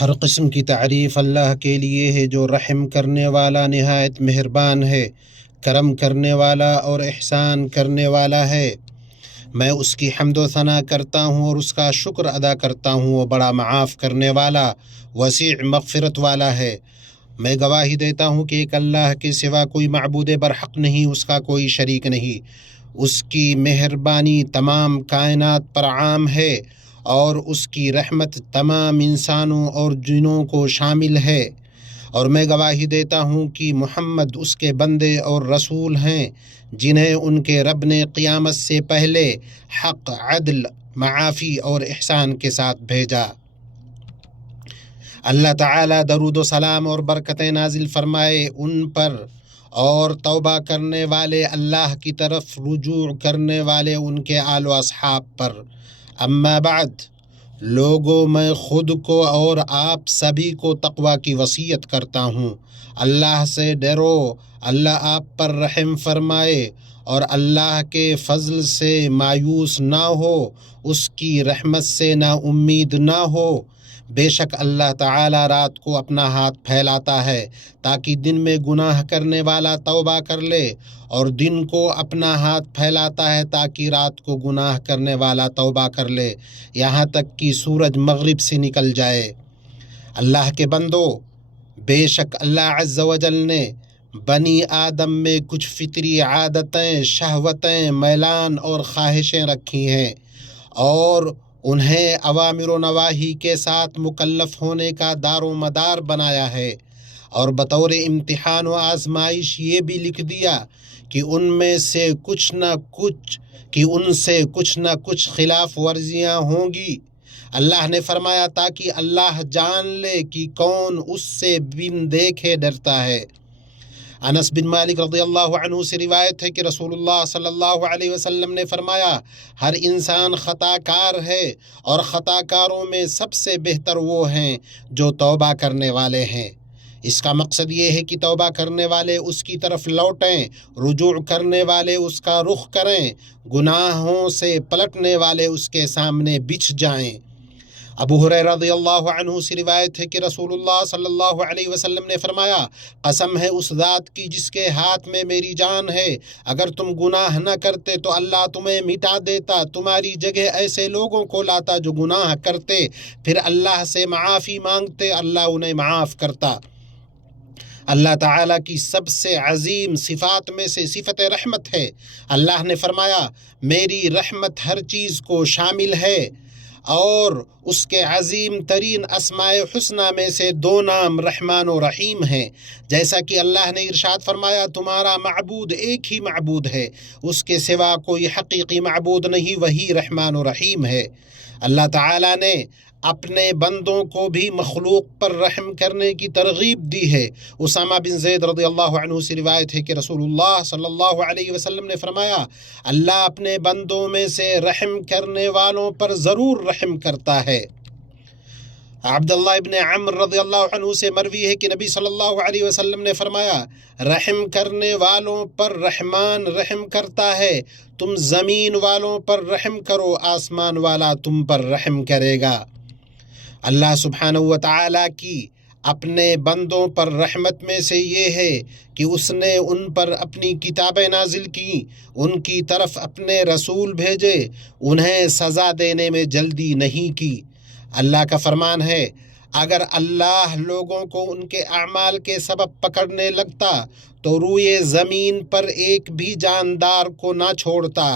ہر قسم کی تعریف اللہ کے لیے ہے جو رحم کرنے والا نہایت مہربان ہے، کرم کرنے والا اور احسان کرنے والا ہے۔ میں اس کی حمد و ثنا کرتا ہوں اور اس کا شکر ادا کرتا ہوں، وہ بڑا معاف کرنے والا، وسیع مغفرت والا ہے۔ میں گواہی دیتا ہوں کہ ایک اللہ کے سوا کوئی معبود برحق نہیں، اس کا کوئی شریک نہیں۔ اس کی مہربانی تمام کائنات پر عام ہے اور اس کی رحمت تمام انسانوں اور جنوں کو شامل ہے۔ اور میں گواہی دیتا ہوں کہ محمد اس کے بندے اور رسول ہیں، جنہیں ان کے رب نے قیامت سے پہلے حق، عدل، معافی اور احسان کے ساتھ بھیجا۔ اللہ تعالیٰ درود و سلام اور برکتیں نازل فرمائے ان پر اور توبہ کرنے والے، اللہ کی طرف رجوع کرنے والے ان کے آل و اصحاب پر۔ اما بعد، لوگوں میں خود کو اور آپ سبھی کو تقوی کی وصیت کرتا ہوں۔ اللہ سے ڈرو، اللہ آپ پر رحم فرمائے اور اللہ کے فضل سے مایوس نہ ہو، اس کی رحمت سے نا امید نہ ہو۔ بے شک اللہ تعالیٰ رات کو اپنا ہاتھ پھیلاتا ہے تاکہ دن میں گناہ کرنے والا توبہ کر لے، اور دن کو اپنا ہاتھ پھیلاتا ہے تاکہ رات کو گناہ کرنے والا توبہ کر لے، یہاں تک کہ سورج مغرب سے نکل جائے۔ اللہ کے بندو، بے شک اللہ عز و جل نے بنی آدم میں کچھ فطری عادتیں، شہوتیں، میلان اور خواہشیں رکھی ہیں، اور انہیں اوامر و نواہی کے ساتھ مکلف ہونے کا دار و مدار بنایا ہے، اور بطور امتحان و آزمائش یہ بھی لکھ دیا کہ ان سے کچھ نہ کچھ خلاف ورزیاں ہوں گی۔ اللہ نے فرمایا تاکہ اللہ جان لے کہ کون اس سے بن دیکھے ڈرتا ہے۔ انس بن مالک رضی اللہ عنہ سے روایت ہے کہ رسول اللہ صلی اللہ علیہ وسلم نے فرمایا، ہر انسان خطا کار ہے، اور خطا کاروں میں سب سے بہتر وہ ہیں جو توبہ کرنے والے ہیں۔ اس کا مقصد یہ ہے کہ توبہ کرنے والے اس کی طرف لوٹیں، رجوع کرنے والے اس کا رخ کریں، گناہوں سے پلٹنے والے اس کے سامنے بچھ جائیں۔ ابو ہریرہ رضی اللہ عنہ سے روایت ہے کہ رسول اللہ صلی اللہ علیہ وسلم نے فرمایا، قسم ہے اس ذات کی جس کے ہاتھ میں میری جان ہے، اگر تم گناہ نہ کرتے تو اللہ تمہیں مٹا دیتا، تمہاری جگہ ایسے لوگوں کو لاتا جو گناہ کرتے، پھر اللہ سے معافی مانگتے، اللہ انہیں معاف کرتا۔ اللہ تعالیٰ کی سب سے عظیم صفات میں سے صفت رحمت ہے۔ اللہ نے فرمایا، میری رحمت ہر چیز کو شامل ہے، اور اس کے عظیم ترین اسماء حسنہ میں سے دو نام رحمان و رحیم ہیں۔ جیسا کہ اللہ نے ارشاد فرمایا، تمہارا معبود ایک ہی معبود ہے، اس کے سوا کوئی حقیقی معبود نہیں، وہی رحمان و رحیم ہے۔ اللہ تعالیٰ نے اپنے بندوں کو بھی مخلوق پر رحم کرنے کی ترغیب دی ہے۔ اسامہ بن زید رضی اللہ عنہ سے روایت ہے کہ رسول اللہ صلی اللہ علیہ وسلم نے فرمایا، اللہ اپنے بندوں میں سے رحم کرنے والوں پر ضرور رحم کرتا ہے۔ عبداللہ ابن عمر رضی اللہ عنہ سے مروی ہے کہ نبی صلی اللہ علیہ وسلم نے فرمایا، رحم کرنے والوں پر رحمان رحم کرتا ہے، تم زمین والوں پر رحم کرو، آسمان والا تم پر رحم کرے گا۔ اللہ سبحانہ و تعالیٰ کی اپنے بندوں پر رحمت میں سے یہ ہے کہ اس نے ان پر اپنی کتابیں نازل کی، ان کی طرف اپنے رسول بھیجے، انہیں سزا دینے میں جلدی نہیں کی۔ اللہ کا فرمان ہے، اگر اللہ لوگوں کو ان کے اعمال کے سبب پکڑنے لگتا تو روئے زمین پر ایک بھی جاندار کو نہ چھوڑتا،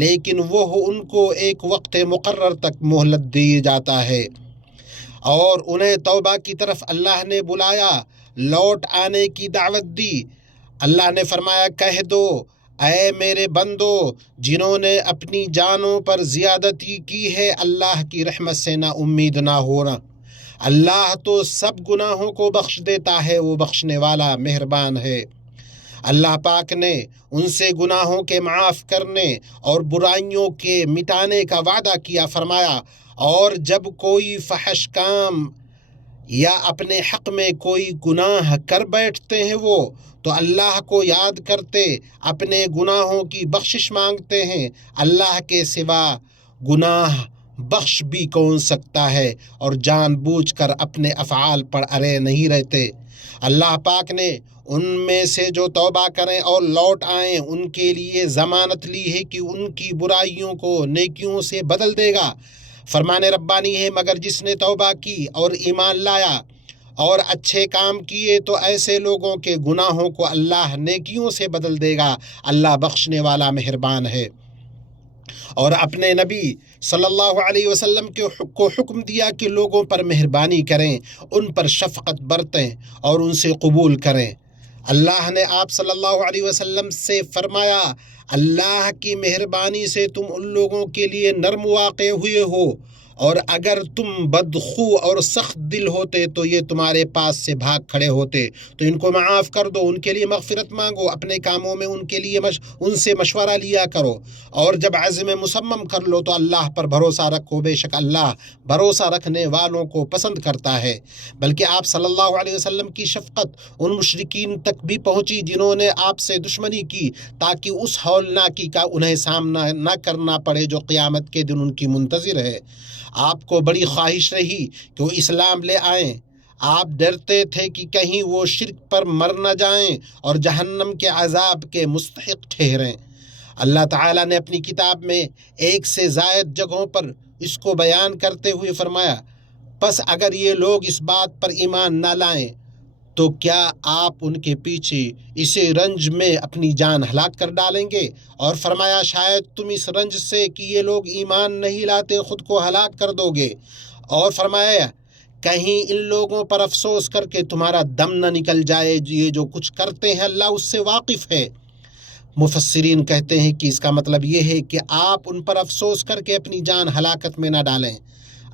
لیکن وہ ان کو ایک وقت مقرر تک مہلت دی جاتا ہے۔ اور انہیں توبہ کی طرف اللہ نے بلایا، لوٹ آنے کی دعوت دی۔ اللہ نے فرمایا، کہہ دو، اے میرے بندو، جنہوں نے اپنی جانوں پر زیادتی کی ہے، اللہ کی رحمت سے نا امید نہ ہونا۔ اللہ تو سب گناہوں کو بخش دیتا ہے، وہ بخشنے والا مہربان ہے۔ اللہ پاک نے ان سے گناہوں کے معاف کرنے اور برائیوں کے مٹانے کا وعدہ کیا، فرمایا، اور جب کوئی فحش کام یا اپنے حق میں کوئی گناہ کر بیٹھتے ہیں وہ تو اللہ کو یاد کرتے، اپنے گناہوں کی بخشش مانگتے ہیں، اللہ کے سوا گناہ بخش بھی کون سکتا ہے اور جان بوجھ کر اپنے افعال پر اڑے نہیں رہتے۔ اللہ پاک نے ان میں سے جو توبہ کریں اور لوٹ آئیں ان کے لیے ضمانت لی ہے کہ ان کی برائیوں کو نیکیوں سے بدل دے گا۔ فرمان ربانی ہے مگر جس نے توبہ کی اور ایمان لایا اور اچھے کام کیے تو ایسے لوگوں کے گناہوں کو اللہ نیکیوں سے بدل دے گا، اللہ بخشنے والا مہربان ہے۔ اور اپنے نبی صلی اللہ علیہ وسلم کو حکم دیا کہ لوگوں پر مہربانی کریں، ان پر شفقت برتیں اور ان سے قبول کریں۔ اللہ نے آپ صلی اللہ علیہ وسلم سے فرمایا، اللہ کی مہربانی سے تم ان لوگوں کے لیے نرم واقع ہوئے ہو، اور اگر تم بدخو اور سخت دل ہوتے تو یہ تمہارے پاس سے بھاگ کھڑے ہوتے، تو ان کو معاف کر دو، ان کے لیے مغفرت مانگو، اپنے کاموں میں ان کے لیے ان سے مشورہ لیا کرو، اور جب عزم مصمم کر لو تو اللہ پر بھروسہ رکھو، بے شک اللہ بھروسہ رکھنے والوں کو پسند کرتا ہے۔ بلکہ آپ صلی اللہ علیہ وسلم کی شفقت ان مشرکین تک بھی پہنچی جنہوں نے آپ سے دشمنی کی، تاکہ اس ہولناکی کا انہیں سامنا نہ کرنا پڑے جو قیامت کے دن ان کی منتظر ہے۔ آپ کو بڑی خواہش رہی کہ وہ اسلام لے آئیں، آپ ڈرتے تھے کہ کہیں وہ شرک پر مر نہ جائیں اور جہنم کے عذاب کے مستحق ٹھہریں۔ اللہ تعالیٰ نے اپنی کتاب میں ایک سے زائد جگہوں پر اس کو بیان کرتے ہوئے فرمایا، پس اگر یہ لوگ اس بات پر ایمان نہ لائیں تو کیا آپ ان کے پیچھے اسی رنج میں اپنی جان ہلاک کر ڈالیں گے؟ اور فرمایا، شاید تم اس رنج سے کہ یہ لوگ ایمان نہیں لاتے خود کو ہلاک کر دو گے۔ اور فرمایا، کہیں ان لوگوں پر افسوس کر کے تمہارا دم نہ نکل جائے، یہ جو کچھ کرتے ہیں اللہ اس سے واقف ہے۔ مفسرین کہتے ہیں کہ اس کا مطلب یہ ہے کہ آپ ان پر افسوس کر کے اپنی جان ہلاکت میں نہ ڈالیں۔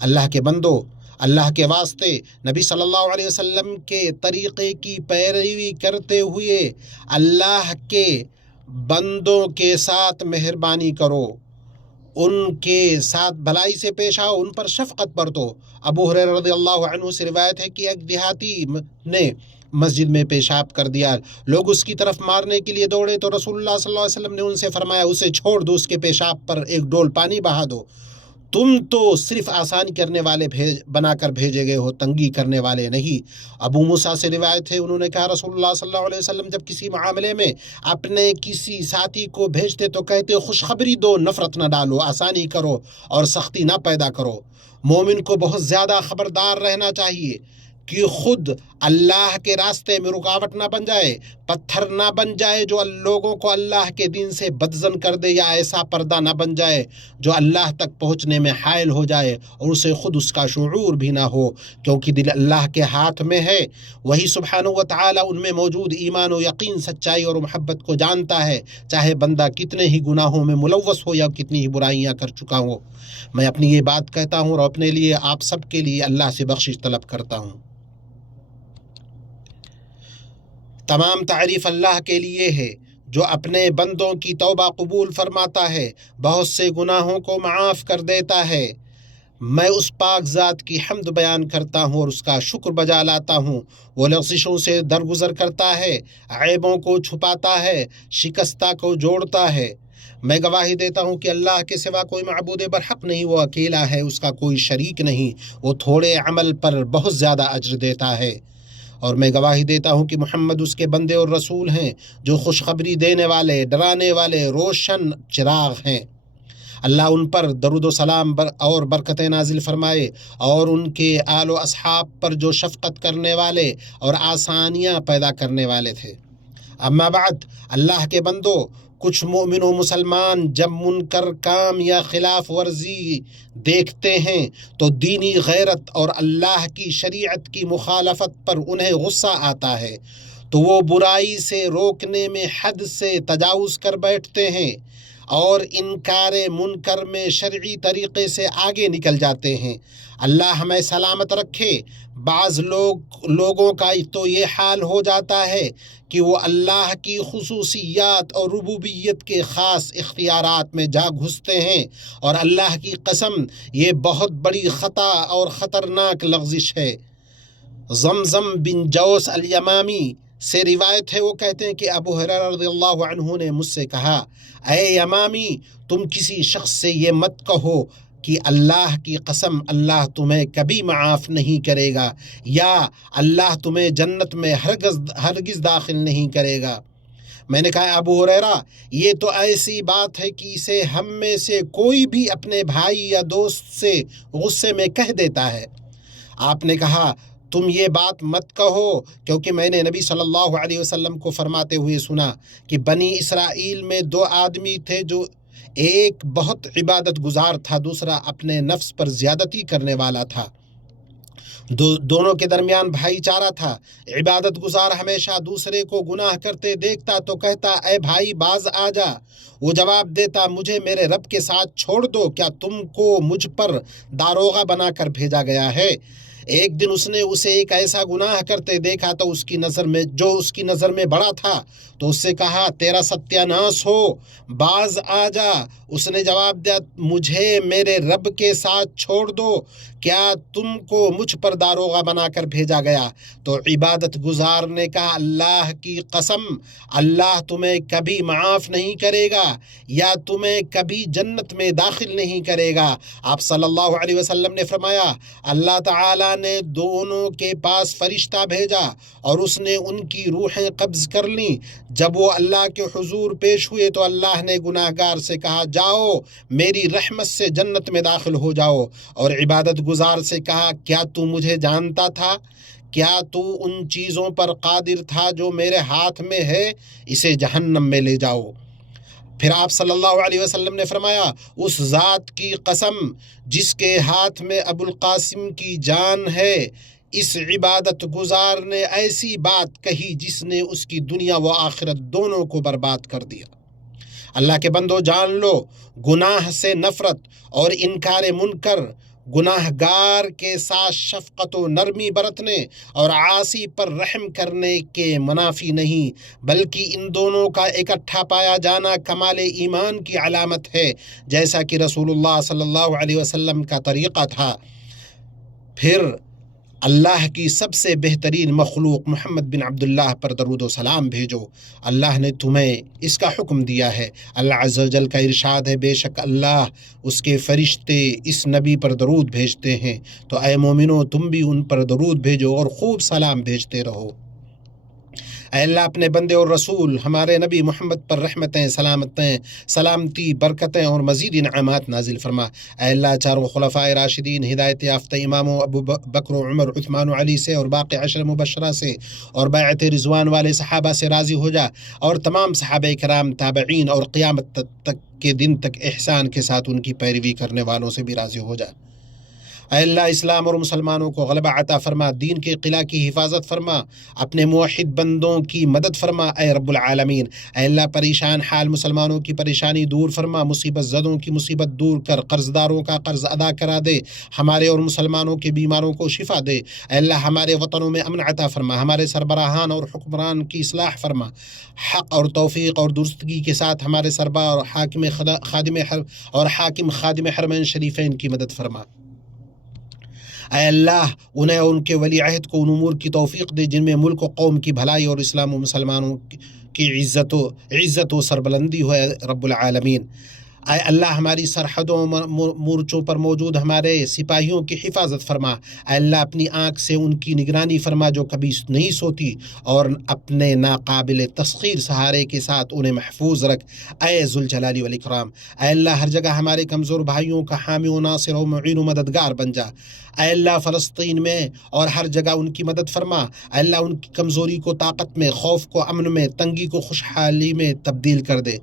اللہ کے بندو، اللہ کے واسطے نبی صلی اللہ علیہ وسلم کے طریقے کی پیروی کرتے ہوئے اللہ کے بندوں کے ساتھ مہربانی کرو، ان کے ساتھ بھلائی سے پیش آؤ، ان پر شفقت برتو۔ ابو ہریرہ رضی اللہ عنہ سے روایت ہے کہ ایک دیہاتی نے مسجد میں پیشاب کر دیا، لوگ اس کی طرف مارنے کے لیے دوڑے تو رسول اللہ صلی اللہ علیہ وسلم نے ان سے فرمایا، اسے چھوڑ دو، اس کے پیشاب پر ایک ڈول پانی بہا دو، تم تو صرف آسانی کرنے والے بنا کر بھیجے گئے ہو، تنگی کرنے والے نہیں۔ ابو موسیٰ سے روایت ہے، انہوں نے کہا، رسول اللہ صلی اللہ علیہ وسلم جب کسی معاملے میں اپنے کسی ساتھی کو بھیجتے تو کہتے، خوشخبری دو، نفرت نہ ڈالو، آسانی کرو اور سختی نہ پیدا کرو۔ مومن کو بہت زیادہ خبردار رہنا چاہیے کہ خود اللہ کے راستے میں رکاوٹ نہ بن جائے، پتھر نہ بن جائے جو لوگوں کو اللہ کے دین سے بدظن کر دے، یا ایسا پردہ نہ بن جائے جو اللہ تک پہنچنے میں حائل ہو جائے اور اسے خود اس کا شعور بھی نہ ہو، کیونکہ دل اللہ کے ہاتھ میں ہے، وہی سبحانہ و تعالیٰ ان میں موجود ایمان و یقین، سچائی اور محبت کو جانتا ہے، چاہے بندہ کتنے ہی گناہوں میں ملوث ہو یا کتنی ہی برائیاں کر چکا ہو۔ میں اپنی یہ بات کہتا ہوں اور اپنے لیے، آپ سب کے لیے اللہ سے بخشش طلب کرتا ہوں۔ تمام تعریف اللہ کے لیے ہے جو اپنے بندوں کی توبہ قبول فرماتا ہے، بہت سے گناہوں کو معاف کر دیتا ہے۔ میں اس پاک ذات کی حمد بیان کرتا ہوں اور اس کا شکر بجا لاتا ہوں۔ وہ لغزشوں سے درگزر کرتا ہے، عیبوں کو چھپاتا ہے، شکستہ کو جوڑتا ہے۔ میں گواہی دیتا ہوں کہ اللہ کے سوا کوئی معبود برحق نہیں، وہ اکیلا ہے، اس کا کوئی شریک نہیں، وہ تھوڑے عمل پر بہت زیادہ اجر دیتا ہے۔ اور میں گواہی دیتا ہوں کہ محمد اس کے بندے اور رسول ہیں، جو خوشخبری دینے والے، ڈرانے والے روشن چراغ ہیں۔ اللہ ان پر درود و سلام اور برکتیں نازل فرمائے، اور ان کے آل و اصحاب پر جو شفقت کرنے والے اور آسانیاں پیدا کرنے والے تھے۔ اما بعد، اللہ کے بندو، کچھ مومن و مسلمان جب منکر کام یا خلاف ورزی دیکھتے ہیں تو دینی غیرت اور اللہ کی شریعت کی مخالفت پر انہیں غصہ آتا ہے، تو وہ برائی سے روکنے میں حد سے تجاوز کر بیٹھتے ہیں اور انکار منکر میں شرعی طریقے سے آگے نکل جاتے ہیں۔ اللہ ہمیں سلامت رکھے۔ بعض لوگوں کا تو یہ حال ہو جاتا ہے کہ وہ اللہ کی خصوصیات اور ربوبیت کے خاص اختیارات میں جا گھستے ہیں، اور اللہ کی قسم یہ بہت بڑی خطا اور خطرناک لغزش ہے۔ زمزم بن جوس الیمامی سے روایت ہے، وہ کہتے ہیں کہ ابو ہریرہ رضی اللہ عنہ نے مجھ سے کہا، اے یمامی، تم کسی شخص سے یہ مت کہو کہ اللہ کی قسم اللہ تمہیں کبھی معاف نہیں کرے گا، یا اللہ تمہیں جنت میں ہرگز داخل نہیں کرے گا۔ میں نے کہا ابو ہریرہ یہ تو ایسی بات ہے کہ اسے ہم میں سے کوئی بھی اپنے بھائی یا دوست سے غصے میں کہہ دیتا ہے۔ آپ نے کہا تم یہ بات مت کہو، کیونکہ میں نے نبی صلی اللہ علیہ وسلم کو فرماتے ہوئے سنا کہ بنی اسرائیل میں دو آدمی تھے، جو ایک بہت عبادت گزار تھا، دوسرا اپنے نفس پر زیادتی کرنے والا تھا۔ دونوں کے درمیان بھائی چارہ تھا۔ عبادت گزار ہمیشہ دوسرے کو گناہ کرتے دیکھتا تو کہتا اے بھائی باز آ جا، وہ جواب دیتا مجھے میرے رب کے ساتھ چھوڑ دو، کیا تم کو مجھ پر داروغہ بنا کر بھیجا گیا ہے؟ ایک دن اس نے اسے ایک ایسا گناہ کرتے دیکھا تو اس کی نظر میں بڑا تھا، تو اس سے کہا تیرا ستیہ ناس ہو، باز آ جا۔ اس نے جواب دیا مجھے میرے رب کے ساتھ چھوڑ دو، کیا تم کو مجھ پر داروغہ بنا کر بھیجا گیا؟ تو عبادت گزار نے کہا اللہ کی قسم اللہ تمہیں کبھی معاف نہیں کرے گا یا تمہیں کبھی جنت میں داخل نہیں کرے گا۔ آپ صلی اللہ علیہ وسلم نے فرمایا اللہ تعالیٰ نے دونوں کے پاس فرشتہ بھیجا اور اس نے ان کی روحیں قبض کر لیں۔ جب وہ اللہ کے حضور پیش ہوئے تو اللہ نے گناہ گار سے کہا جاؤ میری رحمت سے جنت میں داخل ہو جاؤ، اور عبادت گزار سے کہا کیا تو مجھے جانتا تھا؟ کیا تو ان چیزوں پر قادر تھا جو میرے ہاتھ میں ہے؟ اسے جہنم میں لے جاؤ۔ پھر آپ صلی اللہ علیہ وسلم نے فرمایا اس ذات کی قسم جس کے ہاتھ میں ابو القاسم کی جان ہے، اس عبادت گزار نے ایسی بات کہی جس نے اس کی دنیا و آخرت دونوں کو برباد کر دیا۔ اللہ کے بندو جان لو، گناہ سے نفرت اور انکار منکر گناہ گار کے ساتھ شفقت و نرمی برتنے اور عاصی پر رحم کرنے کے منافی نہیں، بلکہ ان دونوں کا اکٹھا پایا جانا کمال ایمان کی علامت ہے، جیسا کہ رسول اللہ صلی اللہ علیہ وسلم کا طریقہ تھا۔ پھر اللہ کی سب سے بہترین مخلوق محمد بن عبداللہ پر درود و سلام بھیجو۔ اللہ نے تمہیں اس کا حکم دیا ہے۔ اللہ عز و جل کا ارشاد ہے بے شک اللہ اس کے فرشتے اس نبی پر درود بھیجتے ہیں، تو اے مومنو تم بھی ان پر درود بھیجو اور خوب سلام بھیجتے رہو۔ اے اللہ اپنے بندے اور رسول ہمارے نبی محمد پر رحمتیں، سلامتی، برکتیں اور مزید انعامات نازل فرما۔ اے اللہ چاروں خلفائے راشدین ہدایت یافتہ اماموں ابو بکر و عمر عثمان و علی سے اور باقی عشر مبشرہ سے اور بیعت رضوان والے صحابہ سے راضی ہو جا، اور تمام صحابہ کرام، تابعین اور قیامت تک کے دن تک احسان کے ساتھ ان کی پیروی کرنے والوں سے بھی راضی ہو جا۔ اے اللہ اسلام اور مسلمانوں کو غلبہ عطا فرما، دین کے قلعہ کی حفاظت فرما، اپنے موحد بندوں کی مدد فرما اے رب العالمین۔ اے اللہ پریشان حال مسلمانوں کی پریشانی دور فرما، مصیبت زدوں کی مصیبت دور کر، قرض داروں کا قرض ادا کرا دے، ہمارے اور مسلمانوں کے بیماروں کو شفا دے۔ اے اللہ ہمارے وطنوں میں امن عطا فرما، ہمارے سربراہان اور حکمران کی اصلاح فرما، حق اور توفیق اور درستگی کے ساتھ ہمارے سربراہ اور حاکم خادم حرمین شریفین کی مدد فرما۔ اے اللہ انہیں اور ان کے ولی عہد کو ان امور کی توفیق دے جن میں ملک و قوم کی بھلائی اور اسلام و مسلمانوں کی عزت و سربلندی ہو اے رب العالمین۔ اے اللہ ہماری سرحدوں مورچوں پر موجود ہمارے سپاہیوں کی حفاظت فرما۔ اے اللہ اپنی آنکھ سے ان کی نگرانی فرما جو کبھی نہیں سوتی، اور اپنے ناقابل تسخیر سہارے کے ساتھ انہیں محفوظ رکھ اے ذوالجلال والاکرام۔ اے اللہ ہر جگہ ہمارے کمزور بھائیوں کا حامی و ناصر و معین و مددگار بن جا۔ اے اللہ فلسطین میں اور ہر جگہ ان کی مدد فرما۔ اے اللہ ان کی کمزوری کو طاقت میں، خوف کو امن میں، تنگی کو خوشحالی میں تبدیل کر دے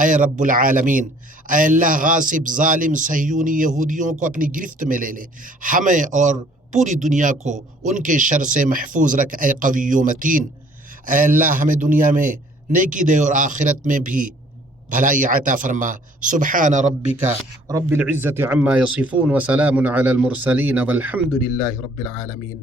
اے رب العالمین۔ اے اللہ غاصب ظالم صہیونی یہودیوں کو اپنی گرفت میں لے لے، ہمیں اور پوری دنیا کو ان کے شر سے محفوظ رکھ اے قوی و متین۔ اے اللہ ہمیں دنیا میں نیکی دے اور آخرت میں بھی بھلائی عطا فرما۔ سبحان ربک رب العزت عما یصفون وسلام علی المرسلین والحمد للہ رب العالمین۔